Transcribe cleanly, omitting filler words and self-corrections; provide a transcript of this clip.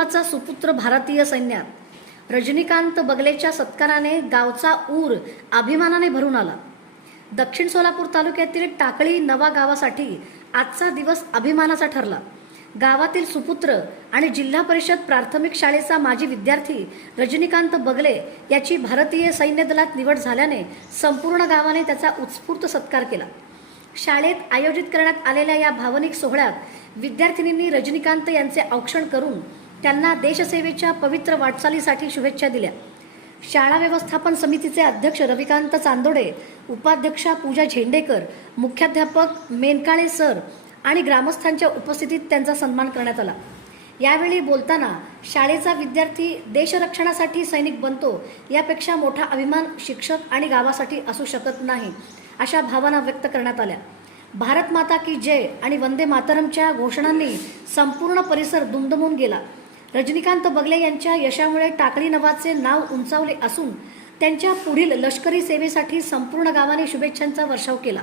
नवाचा सुपुत्र भारतीय सैन्यात रजनीकांत बगलेच्या सत्काराने गावचा ऊर अभिमानाने भरून आला। दक्षिण सोलापूर तालुक्यातील टाकळी नवा गावासाठी आजचा दिवस अभिमानाचा ठरला। गावातील सुपुत्र आणि जिल्हा परिषद प्राथमिक शाळेचा माजी विद्यार्थी रजनीकांत बगले याची भारतीय सैन्य दलात निवड झाल्याने संपूर्ण गावाने त्याचा उत्स्फूर्त सत्कार केला। शाळेत आयोजित करण्यात आलेल्या या भावनिक सोहळ्यात विद्यार्थिनींनी रजनीकांत यांचे औक्षण करून त्यांना देशसेवेच्या पवित्र वाटचालीसाठी शुभेच्छा दिल्या। शाळा व्यवस्थापन समितीचे अध्यक्ष रविकांत चांदोडे, उपाध्यक्षा पूजा झेंडेकर, मुख्याध्यापक मेनकाळे सर आणि ग्रामस्थांच्या उपस्थितीत त्यांचा सन्मान करण्यात आला। यावेळी बोलताना शाळेचा विद्यार्थी देशरक्षणासाठी सैनिक बनतो यापेक्षा मोठा अभिमान शिक्षक आणि गावासाठी असू शकत नाही, अशा भावना व्यक्त करण्यात आल्या। भारत माता की जय आणि वंदे मातरमच्या घोषणांनी संपूर्ण परिसर दुमदुमून गेला। रजनीकांत बगले यांच्या यशामुळे टाकळी नवाचे नाव उंचावले असून त्यांच्या पुढील लष्करी सेवेसाठी संपूर्ण गावाने शुभेच्छांचा वर्षाव केला।